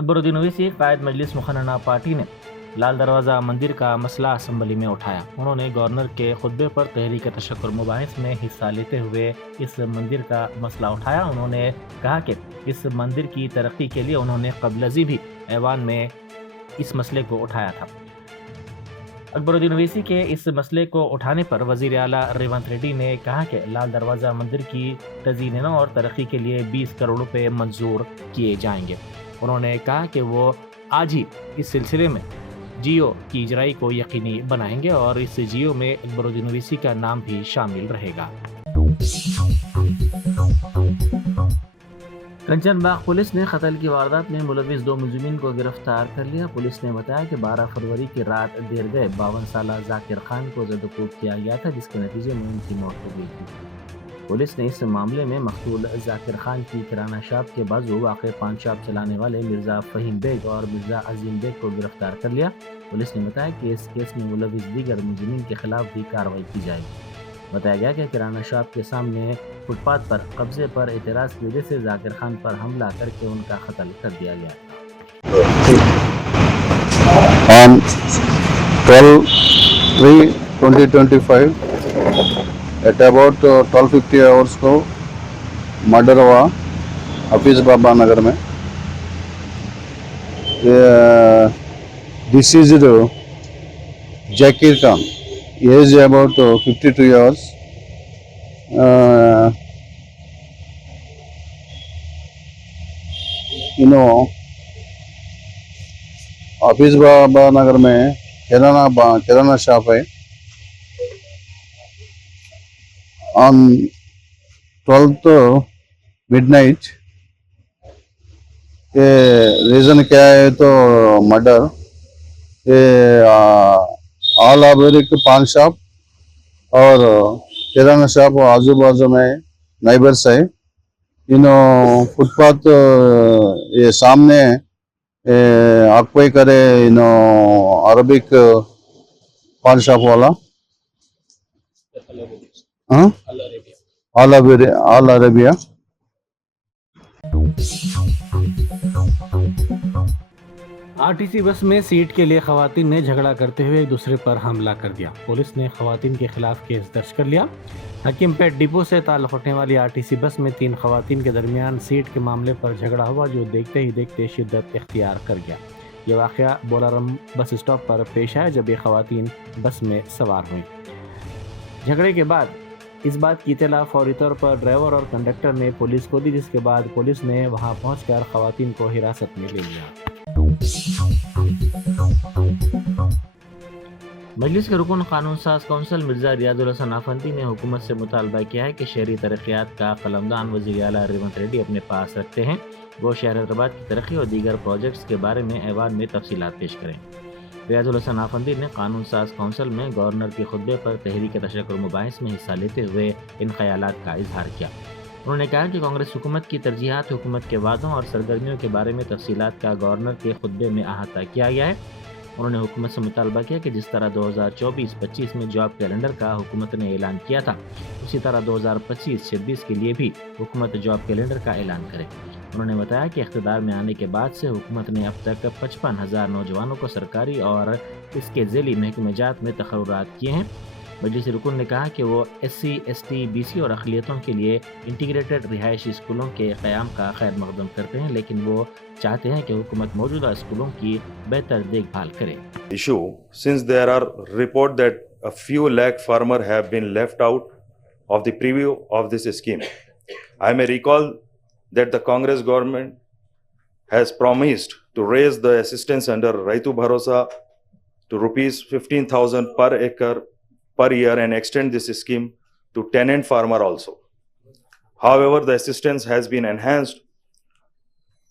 اکبر الدین اویسی قائد مجلس مخننہ پارٹی نے لال دروازہ مندر کا مسئلہ اسمبلی میں اٹھایا. انہوں نے گورنر کے خطبے پر تحریک تشکر مباحث میں حصہ لیتے ہوئے اس مندر کا مسئلہ اٹھایا. انہوں نے کہا کہ اس مندر کی ترقی کے لیے انہوں نے قبل ازیں بھی ایوان میں اس مسئلے کو اٹھایا تھا. اکبر الدین اویسی کے اس مسئلے کو اٹھانے پر وزیر اعلیٰ ریونت ریڈی نے کہا کہ لال دروازہ مندر کی تزئین نو اور ترقی کے لیے 20 کروڑ روپے منظور کیے جائیں گے. انہوں نے کہا کہ وہ آج ہی اس سلسلے میں جیو کی اجرائی کو یقینی بنائیں گے اور اس جیو میں اکبر الدین اویسی کا نام بھی شامل رہے گا. کنچن باغ پولیس نے قتل کی واردات میں ملوث 2 ملزمین کو گرفتار کر لیا. پولیس نے بتایا کہ 12 فروری کی رات دیر گئے 52 سالہ ذاکر خان کو زد و کوب کیا گیا تھا، جس کے نتیجے میں ان کی موت ہو گئی تھی. پولیس نے اس معاملے میں مقتول ذاکر خان کی کرانہ شاپ کے بازو واقع پان شاپ چلانے والے مرزا فہیم بیگ اور مرزا عظیم بیگ کو گرفتار کر لیا. پولیس نے بتایا کہ اس کیس میں ملوث دیگر ملزمین کے خلاف بھی کارروائی کی جائے گی. بتایا گیا کہ کرانہ شاپ کے سامنے فٹ پاتھ پر قبضے پر اعتراض کی وجہ سے ذاکر خان پر حملہ کر کے ان کا قتل کر دیا گیا. On 12/3/2025 at about 12:50 hours کو مرڈر ہوا حفیظ بابا نگر میں. Deceased Zakir Khan, age about 52 years. Hafeez بابا نگر میں کرانہ شاپ ہے. آن 12th midnight ریزن کیا ہے تو مرڈر. آل آبیرک پان شاپ اور کرانہ شاپ آزو بازو میں نائبرس ہے. فٹ پاتھ یہ سامنے آکوپائی کرے عربک پان شاپ والا آل عربیہ. RTC بس میں سیٹ کے لیے خواتین نے جھگڑا کرتے ہوئے ایک دوسرے پر حملہ کر دیا. پولیس نے خواتین کے خلاف کیس درج کر لیا. حکیم پیٹ ڈپو سے تعلق رکھنے والی RTC بس میں 3 خواتین کے درمیان سیٹ کے معاملے پر جھگڑا ہوا جو دیکھتے ہی دیکھتے شدت اختیار کر گیا. یہ واقعہ بولارم بس اسٹاپ پر پیش آیا جب یہ خواتین بس میں سوار ہوئیں. جھگڑے کے بعد اس بات کی اطلاع فوری طور پر ڈرائیور اور کنڈکٹر نے پولیس کو دی، جس کے بعد پولیس نے وہاں پہنچ کر خواتین کو حراست میں لے لیا. مجلس کے رکن قانون ساز کونسل مرزا ریاض الحسن آفندی نے حکومت سے مطالبہ کیا ہے کہ شہری ترقیات کا قلمدان وزیر اعلیٰ ریونت ریڈی اپنے پاس رکھتے ہیں. وہ شہر حیدرآباد کی ترقی اور دیگر پروجیکٹس کے بارے میں ایوان میں تفصیلات پیش کریں. ریاض الحسن آفندی نے قانون ساز کونسل میں گورنر کے خطبے پر تحریک تشکر مباحث میں حصہ لیتے ہوئے ان خیالات کا اظہار کیا. انہوں نے کہا کہ کانگریس حکومت کی ترجیحات، حکومت کے وعدوں اور سرگرمیوں کے بارے میں تفصیلات کا گورنر کے خطبے میں احاطہ کیا گیا ہے. انہوں نے حکومت سے مطالبہ کیا کہ جس طرح 2024-25 میں جاب کیلنڈر کا حکومت نے اعلان کیا تھا، اسی طرح 2025-26 کے لیے بھی حکومت جاب کیلنڈر کا اعلان کرے. انہوں نے بتایا کہ اقتدار میں آنے کے بعد سے حکومت نے اب تک 55,000 نوجوانوں کو سرکاری اور اس کے ذیلی محکمہ جات میں تقررات کیے ہیں. مجلس رکن نے کہا کہ وہ SC, ST, BC اور اقلیتوں کے لیے انٹیگریٹڈ رہائشی اسکولوں کے قیام کا خیر مقدم کرتے ہیں، لیکن وہ چاہتے ہیں کہ حکومت موجودہ اسکولوں کی بہتر دیکھ بھال کرے. Issue since there are reports that a few lakh farmers have been left out of the preview of this scheme. I may recall that the Congress government has promised to raise the assistance under Raitu Bharosa to rupees 15,000 per acre per year and extend this scheme to tenant farmer also. However, the assistance has been enhanced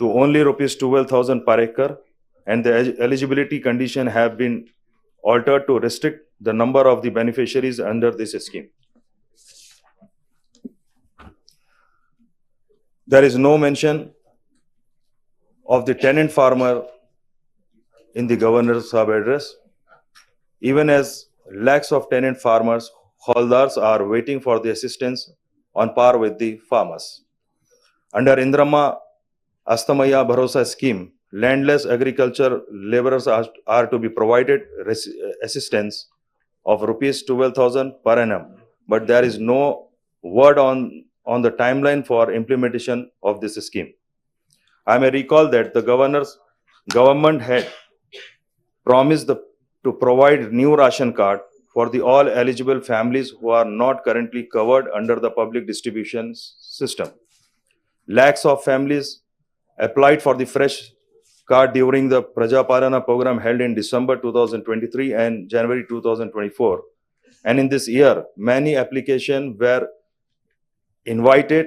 to only rupees 12,000 per acre, and the eligibility condition have been altered to restrict the number of the beneficiaries under this scheme. There is no mention of the tenant farmer in the governor's sub-address, even as lakhs of tenant farmers holders are waiting for the assistance on par with the farmers. Under Indramma Astamaya Bharosa scheme, landless agriculture laborers are to be provided assistance of rupees 12,000 per annum, but there is no word on the timeline for implementation of this scheme. I may recall that the government had promised to provide new ration card for the all eligible families who are not currently covered under the public distribution system. Lakhs of families applied for the fresh card during the Prajapalana program held in December 2023 and January 2024. And in this year, many applications were invited.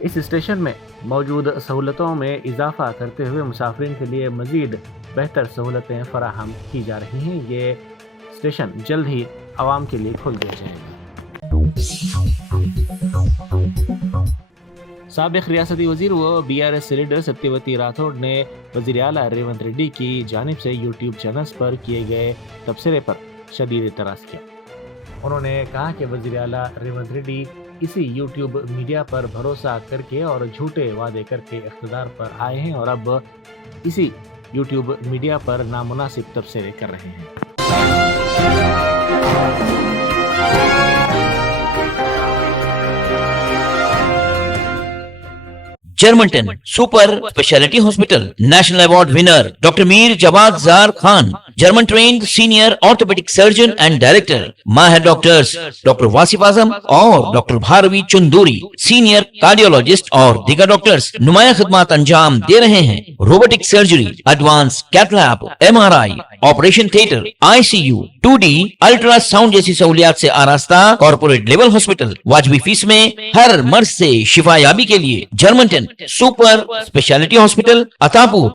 اس station میں موجود سہولتوں میں اضافہ کرتے ہوئے مسافرین کے لیے مزید بہتر سہولتیں فراہم کی جا رہی ہیں. یہ اسٹیشن جلد ہی عوام کے لیے کھول دیا جائے گا. سابق ریاستی وزیر و BRS لیڈر ستیوتی راٹھوڑ نے وزیر اعلیٰ ریونت ریڈی کی جانب سے یوٹیوب چینلز پر کیے گئے تبصرے پر شدید اعتراض کیا. انہوں نے کہا کہ وزیر اعلیٰ ریونت ریڈی اسی یوٹیوب میڈیا پر بھروسہ کر کے اور جھوٹے وعدے کر کے اقتدار پر آئے ہیں اور اب اسی یوٹیوب میڈیا پر نامناسب تبصرے کر رہے ہیں. جرمنٹن super speciality hospital national award winner doctor Mir Jawad Zar Khan German trained senior orthopaedic surgeon and director ماہر ڈاکٹرز ڈاکٹر واصف اعظم اور doctor Bharvi Chandori senior cardiologist اور دیگر ڈاکٹرز نمایاں خدمات انجام دے رہے ہیں. Robotic surgery, advance cath lab, MRI، operation theatre, ICU، 2D ultrasound جیسی سہولیات سے آراستہ کارپوریٹ لیول ہاسپٹل. واجبی فیس میں ہر مرض سے شفا یابی کے لیے جرمنٹن سپر اسپیشلٹی ہاسپٹل، عطاپور.